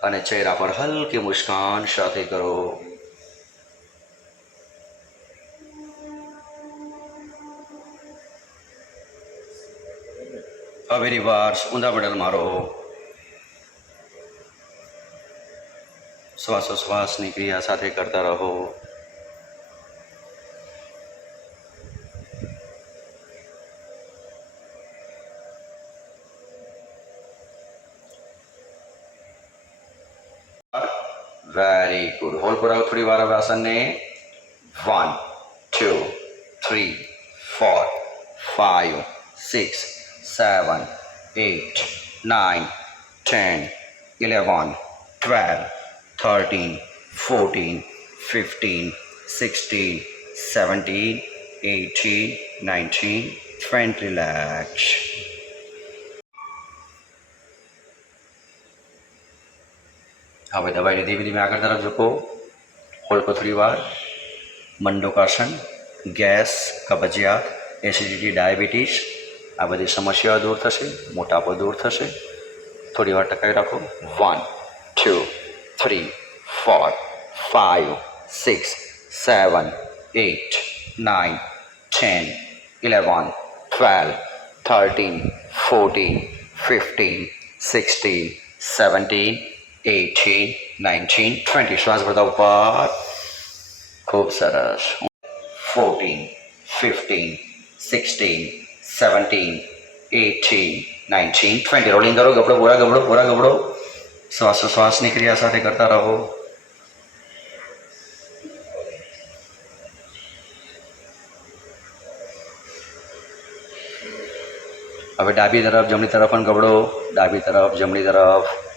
અને ચહેરા પર હલકી મુસ્કાન સાથે કરો. હવે રિવર્સ ઊંધા પેડલ મારો. શ્વાસોશ્વાસની ક્રિયા સાથે કરતા રહો. Very good. હોલ પુરાવો થોડી વાર હવે આસનને. 1 2 3 4 5 6 7 8 9 10 11 12 13 14 15 16 17 18 19 20. Relax. હવે દબાઈને ધીમે ધીમે આગળ તરફ ઝૂકો. હોલ્ડ કરો થોડી વાર. મંડોકાસન. ગેસ, કબજિયાત, એસિડિટી, ડાયાબિટીસ આ બધી સમસ્યાઓ દૂર થશે. મોટાપો દૂર થશે. થોડી વાર ટકાવી રાખો. 1 2 3 4 5 6 7 8 9 10 11 12 13 14 15 16 17 18 19 20. શ્વાસ ભરતા ઉપર. ખૂબ સરસ. 14 15 16 17 18 19 20. રોલિંગ કરો. ગબડો પૂરા ગબડો પૂરા ગબડો. શ્વાસોશ્વાસની ક્રિયા સાથે કરતા રહો. હવે ડાબી તરફ જમણી તરફ પણ ગબડો. ડાબી તરફ જમણી તરફ.